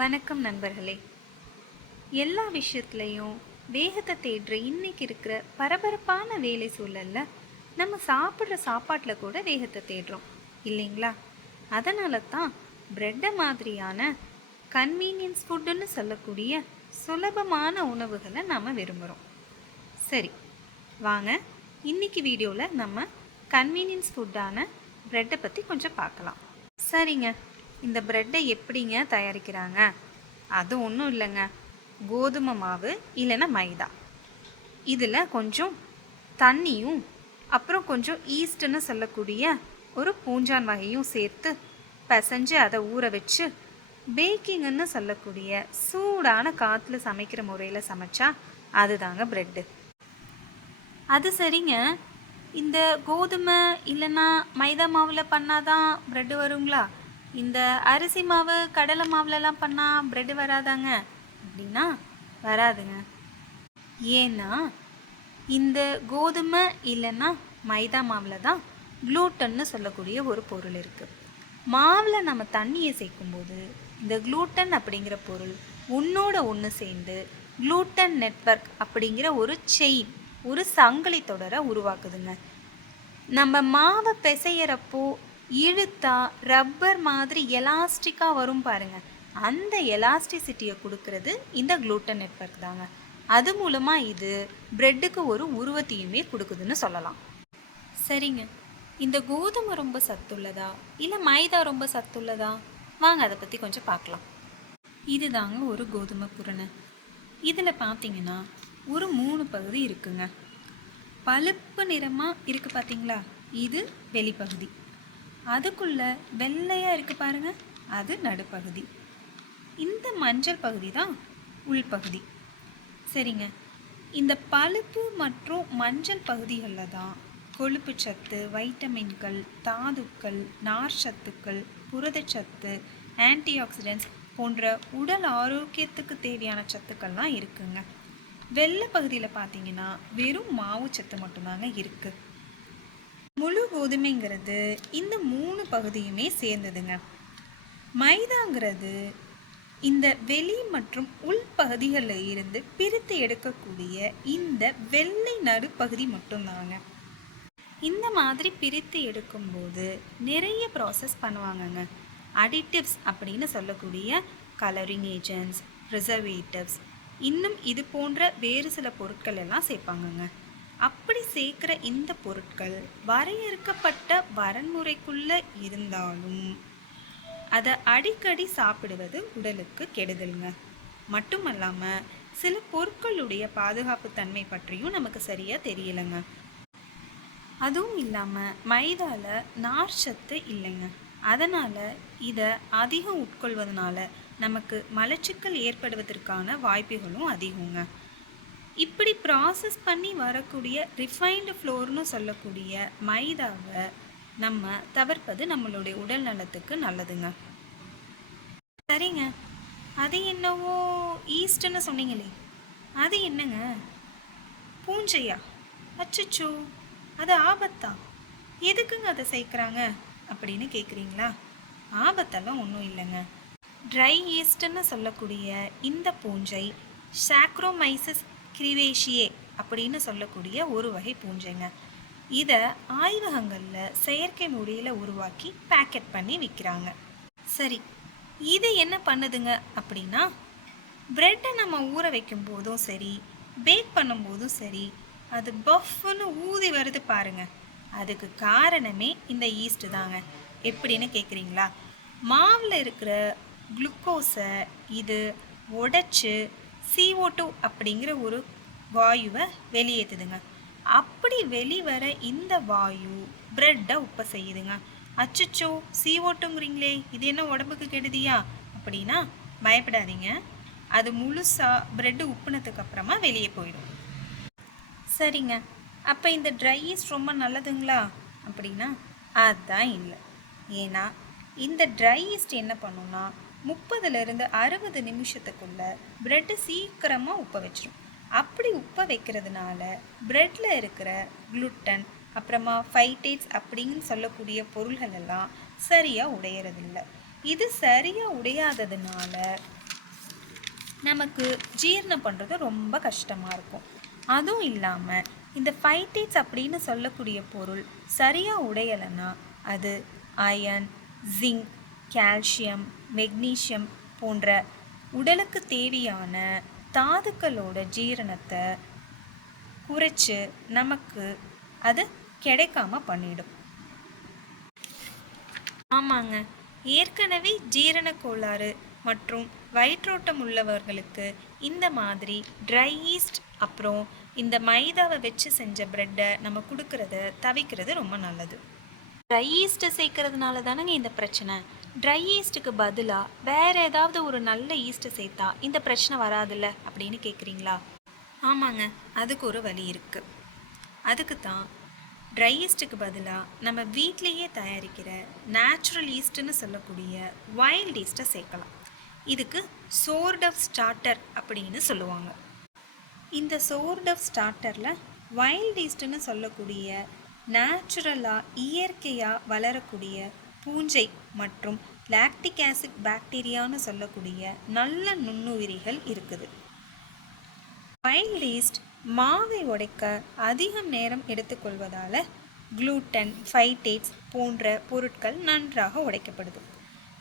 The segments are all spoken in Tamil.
வணக்கம் நண்பர்களே. எல்லா விஷயத்துலையும் வேகத்தை தேடுற இன்னைக்கு இருக்கிற பரபரப்பான வேலை சூழல்ல நம்ம சாப்பிட்ற சாப்பாட்டில் கூட வேகத்தை தேடுறோம் இல்லைங்களா? அதனால தான் பிரெட்டை மாதிரியான கன்வீனியன்ஸ் ஃபுட்டுன்னு சொல்லக்கூடிய சுலபமான உணவுகளை நாம் விரும்புகிறோம். சரி, வாங்க இன்னைக்கு வீடியோவில் நம்ம கன்வீனியன்ஸ் ஃபுட்டான பிரெட்டை பற்றி கொஞ்சம் பார்க்கலாம். சரிங்க, இந்த பிரெட்டை எப்படிங்க தயாரிக்கிறாங்க? அது ஒன்றும் இல்லைங்க, கோதுமை மாவு இல்லைன்னா மைதா, இதில் கொஞ்சம் தண்ணியும் அப்புறம் கொஞ்சம் ஈஸ்ட்டுன்னு சொல்லக்கூடிய ஒரு பூஞ்சான் வகையும் சேர்த்து பிசைஞ்சு அதை ஊற வச்சு பேக்கிங்னு சொல்லக்கூடிய சூடான காற்றுல சமைக்கிற முறையில் சமைச்சா அதுதாங்க பிரெட்டு. அது சரிங்க, இந்த கோதுமை இல்லைன்னா மைதா மாவில் பண்ணாதான் ப்ரெட்டு வருங்களா? இந்த அரிசி மாவு கடலை மாவுலலாம் பண்ணால் ப்ரெட்டு வராதாங்க? அப்படின்னா வராதுங்க. ஏன்னா இந்த கோதுமை இல்லைன்னா மைதா மாவில் தான் க்ளூட்டன்னு சொல்லக்கூடிய ஒரு பொருள் இருக்குது. மாவில் நம்ம தண்ணியை சேர்க்கும்போது இந்த க்ளூட்டன் அப்படிங்கிற பொருள் ஒன்றோட ஒன்று சேர்ந்து க்ளூட்டன் நெட்வொர்க் அப்படிங்கிற ஒரு செயின், ஒரு சங்கிலி தொடரை உருவாக்குதுங்க. நம்ம மாவை பிசையிறப்போ இழுத்தா ரப்பர் மாதிரி எலாஸ்டிக்காக வரும் பாருங்கள், அந்த எலாஸ்டிசிட்டியை கொடுக்கறது இந்த க்ளூட்டன் நெட்வொர்க் தாங்க. அது மூலமாக இது பிரெட்டுக்கு ஒரு உருவத்தையுமே கொடுக்குதுன்னு சொல்லலாம். சரிங்க, இந்த கோதுமை ரொம்ப சத்துள்ளதா இல்லை மைதா ரொம்ப சத்துள்ளதா? வாங்க அதை பற்றி கொஞ்சம் பார்க்கலாம். இது தாங்க ஒரு கோதுமை புரணை. இதில் பார்த்தீங்கன்னா ஒரு 3 பகுதி இருக்குங்க. பழுப்பு நிறமாக இருக்குது பார்த்தீங்களா, இது வெளிப்பகுதி. அதுக்குள்ளே வெள்ளையாக இருக்குது பாருங்கள், அது நடுப்பகுதி. இந்த மஞ்சள் பகுதி தான் உள்பகுதி. சரிங்க, இந்த பழுப்பு மற்றும் மஞ்சள் பகுதிகளில் தான் கொழுப்பு சத்து, வைட்டமின்கள், தாதுக்கள், நார் சத்துக்கள், புரதச்சத்து, ஆன்டி ஆக்சிடென்ட்ஸ் போன்ற உடல் ஆரோக்கியத்துக்கு தேவையான சத்துக்கள்லாம் இருக்குங்க. வெள்ளை பகுதியில் பார்த்தீங்கன்னா வெறும் மாவு சத்து மட்டும்தாங்க இருக்குது. முழு கோதுமைங்கிறது இந்த 3 பகுதியுமே சேர்ந்ததுங்க. மைதாங்கிறது இந்த வெளி மற்றும் உள் பகுதிகளில் இருந்து பிரித்து எடுக்கக்கூடிய இந்த வெள்ளை நடுப்பகுதி மட்டும்தாங்க. இந்த மாதிரி பிரித்து எடுக்கும்போது நிறைய ப்ராசஸ் பண்ணுவாங்கங்க. அடிட்டிவ்ஸ் அப்படின்னு சொல்லக்கூடிய கலரிங் ஏஜென்ட்ஸ், ப்ரிசர்வேட்டிவ்ஸ், இன்னும் இது போன்ற வேறு சில பொருட்கள் எல்லாம் சேர்ப்பாங்கங்க. அப்படி சேர்க்குற இந்த பொருட்கள் வரையறுக்கப்பட்ட வரன்முறைக்குள்ளே இருந்தாலும் அதை அடிக்கடி சாப்பிடுவது உடலுக்கு கெடுதலுங்க. மட்டுமல்லாமல் சில பொருட்களுடைய பாதுகாப்பு தன்மை பற்றியும் நமக்கு சரியாக தெரியலைங்க. அதுவும் இல்லாமல் மைதாவில் நார் சத்து இல்லைங்க. அதனால் இதை அதிகம் உட்கொள்வதனால நமக்கு மலச்சிக்கல் ஏற்படுவதற்கான வாய்ப்புகளும் அதிகங்க. இப்படி ப்ராசஸ் பண்ணி வரக்கூடிய ரிஃபைன்டு ஃப்ளோர்னு சொல்லக்கூடிய மைதாவை நம்ம தவிர்ப்பது நம்மளுடைய உடல் நலத்துக்கு நல்லதுங்க. சரிங்க, அது என்னவோ ஈஸ்ட்னு சொன்னீங்களே, அது என்னங்க? பூஞ்சையா? அச்சச்சோ, அது ஆபத்தா? எதுக்குங்க அதை சேர்க்குறாங்க அப்படின்னு கேட்குறீங்களா? ஆபத்தெல்லாம் ஒன்றும் இல்லைங்க. ட்ரை ஈஸ்ட்னு சொல்லக்கூடிய இந்த பூஞ்சை சாக்ரோமைசிஸ் கிரிவேஷியே அப்படின்னு சொல்லக்கூடிய ஒரு வகை பூஞ்சைங்க. இதை ஆய்வகங்களில் செயற்கை முறையில் உருவாக்கி பேக்கெட் பண்ணி விற்கிறாங்க. சரி, இது என்ன பண்ணுதுங்க அப்படின்னா, பிரெட்டை நம்ம ஊற வைக்கும் போதும் சரி, பேக் பண்ணும்போதும் சரி, அது பஃப்னு ஊதி வருது பாருங்க, அதுக்கு காரணமே இந்த ஈஸ்ட்டு தாங்க. எப்படின்னு கேட்குறீங்களா? மாவில் இருக்கிற குளுக்கோஸை இது உடைச்சி CO2 அப்படிங்கிற ஒரு வாயுவை வெளியேற்றுதுங்க. அப்படி வெளிவர இந்த வாயு பிரெட்டை உப்ப செய்யுதுங்க. அச்சச்சோ, CO2ங்கிறீங்களே, இது என்ன உடம்புக்கு கெடுதியா அப்படின்னா பயப்படாதீங்க, அது முழுசாக பிரெட்டு உப்புனதுக்கு அப்புறமா வெளியே போயிடும். சரிங்க, அப்போ இந்த ட்ரை ஈஸ்ட் ரொம்ப நல்லதுங்களா அப்படின்னா அதுதான் இல்லை. ஏன்னா இந்த ட்ரை ஈஸ்ட் என்ன பண்ணுன்னா 30லிருந்து 60 நிமிஷத்துக்குள்ள பிரெட்டு சீக்கிரமாக உப்ப வச்சிடும். அப்படி உப்ப வைக்கிறதுனால பிரெட்டில் இருக்கிற குளுட்டன் அப்புறமா ஃபைட்டேட்ஸ் அப்படின்னு சொல்லக்கூடிய பொருள்கள் எல்லாம் சரியாக உடையறதில்லை. இது சரியாக உடையாததுனால நமக்கு ஜீரணம் பண்ணுறது ரொம்ப கஷ்டமாக இருக்கும். அதுவும் இல்லாமல் இந்த ஃபைட்டேட்ஸ் அப்படின்னு சொல்லக்கூடிய பொருள் சரியாக உடையலைன்னா அது அயன், ஜிங்க், கால்சியம், மெக்னீஷியம் போன்ற உடலுக்கு தேவையான தாதுக்களோட ஜீரணத்தை குறைச்சி நமக்கு அது கிடைக்காம பண்ணிடும். ஆமாங்க, ஏற்கனவே ஜீரண கோளாறு மற்றும் வயிற்றோட்டம் உள்ளவர்களுக்கு இந்த மாதிரி ட்ரை ஈஸ்ட் அப்புறம் இந்த மைதாவை வச்சு செஞ்ச ப்ரெட்டை நம்ம கொடுக்கறத தவிர்க்கிறது ரொம்ப நல்லது. ட்ரை ஈஸ்ட்டை சேர்க்கறதுனால தானங்க இந்த பிரச்சனை. ட்ரை ஈஸ்ட்டுக்கு பதிலாக வேறு ஏதாவது ஒரு நல்ல ஈஸ்ட்டை சேர்த்தா இந்த பிரச்சனை வராதுல்ல அப்படின்னு கேட்குறீங்களா? ஆமாங்க, அதுக்கு ஒரு வழி இருக்குது. அதுக்கு தான் ட்ரை ஈஸ்ட்டுக்கு பதிலாக நம்ம வீட்லேயே தயாரிக்கிற நேச்சுரல் ஈஸ்ட்டுன்னு சொல்லக்கூடிய வைல்ட் ஈஸ்ட்டை சேர்க்கலாம். இதுக்கு சோர்டவ் ஸ்டார்டர் அப்படின்னு சொல்லுவாங்க. இந்த சோர்டவ் ஸ்டார்டரில் வைல்ட் ஈஸ்ட்டுன்னு சொல்லக்கூடிய நேச்சுரலாக இயற்கையாக வளரக்கூடிய பூஞ்சை மற்றும் லாக்டிக் ஆசிட் பாக்டீரியான்னு சொல்லக்கூடிய நல்ல நுண்ணுயிரிகள் இருக்குது. வைல்ட் ஈஸ்ட் மாவை உடைக்க அதிகம் நேரம் எடுத்துக்கொள்வதால் குளூட்டன், ஃபைட்டேட்ஸ் போன்ற பொருட்கள் நன்றாக உடைக்கப்படுது.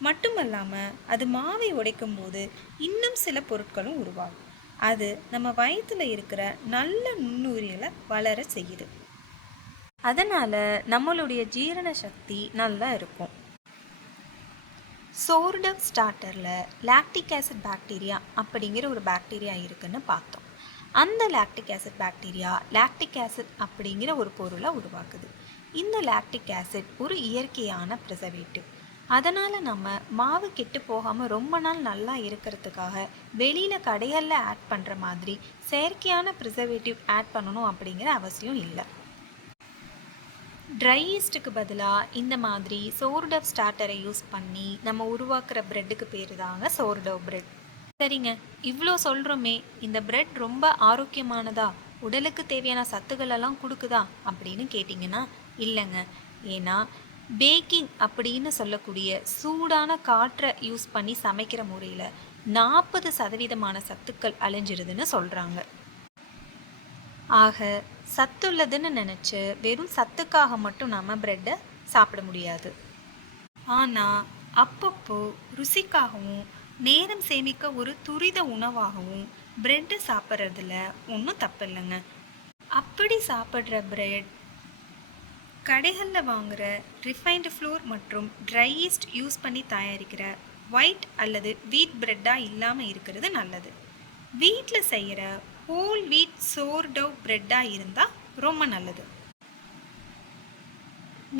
மட்டுமல்லாமல் அது மாவை உடைக்கும் போது இன்னும் சில பொருட்களும் உருவாகும். அது நம்ம வயிற்றில் இருக்கிற நல்ல நுண்ணுயிரிகளை வளர செய்யுது. அதனால் நம்மளுடைய ஜீரண சக்தி நல்லா இருக்கும். சோர்டவ் ஸ்டார்டரில் லாக்டிக் ஆசிட் பாக்டீரியா அப்படிங்கிற ஒரு பாக்டீரியா இருக்குன்னு பார்த்தோம். அந்த lactic acid bacteria lactic acid அப்படிங்கிற ஒரு பொருளை உருவாக்குது. இந்த லாக்டிக் ஆசிட் ஒரு இயற்கையான ப்ரிசர்வேட்டிவ். அதனால் நம்ம மாவு கெட்டு போகாமல் ரொம்ப நாள் நல்லா இருக்கிறதுக்காக வெளியில் கடைகளில் ஆட் பண்ணுற மாதிரி செயற்கையான ப்ரிசர்வேட்டிவ் ஆட் பண்ணணும் அப்படிங்கிற அவசியம் இல்லை. ட்ரை ஈஸ்ட்டுக்கு பதிலாக இந்த மாதிரி சோர்டவ் ஸ்டார்டரை யூஸ் பண்ணி நம்ம உருவாக்குற ப்ரெட்டுக்கு பேர் தாங்க சோர்டவ் ப்ரெட். சரிங்க, இவ்வளோ சொல்கிறோமே, இந்த ப்ரெட் ரொம்ப ஆரோக்கியமானதா, உடலுக்கு தேவையான சத்துக்களெல்லாம் கொடுக்குதா அப்படின்னு கேட்டிங்கன்னா இல்லைங்க. ஏன்னா பேக்கிங் அப்படின்னு சொல்லக்கூடிய சூடான காற்றை யூஸ் பண்ணி சமைக்கிற முறையில் 40% சத்துக்கள் அழிஞ்சிருதுன்னு சொல்கிறாங்க. ஆக சத்துள்ளதுன்னு நினச்சி வெறும் சத்துக்காக மட்டும் நம்ம ப்ரெட்டை சாப்பிட முடியாது. ஆனால் அப்பப்போ ருசிக்காகவும் நேரம் சேமிக்க ஒரு துரித உணவாகவும் ப்ரெட்டு சாப்பிட்றதுல ஒன்றும் தப்பு இல்லைங்க. அப்படி சாப்பிட்ற ப்ரெட் கடைகளில் வாங்குகிற ரிஃபைன்டு ஃப்ளோர் மற்றும் ட்ரை ஈஸ்ட் யூஸ் பண்ணி தயாரிக்கிற ஒயிட் அல்லது வீட் ப்ரெட்டாக இல்லாமல் இருக்கிறது நல்லது. வீட்டில் செய்கிற ஹோல் வீட் சோர்டவ் ப்ரெட்டாக இருந்தால் ரொம்ப நல்லது.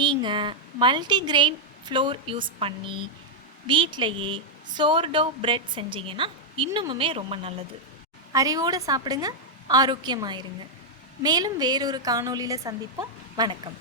நீங்கள் மல்டிகிரெயின் ஃப்ளோர் யூஸ் பண்ணி வீட்டிலையே சோர்டவ் ப்ரெட் செஞ்சிங்கன்னா இன்னுமுமே ரொம்ப நல்லது. அறிவோடு சாப்பிடுங்க, ஆரோக்கியமாயிருங்க. மேலும் வேறொரு காணொளியில் சந்திப்போம். வணக்கம்.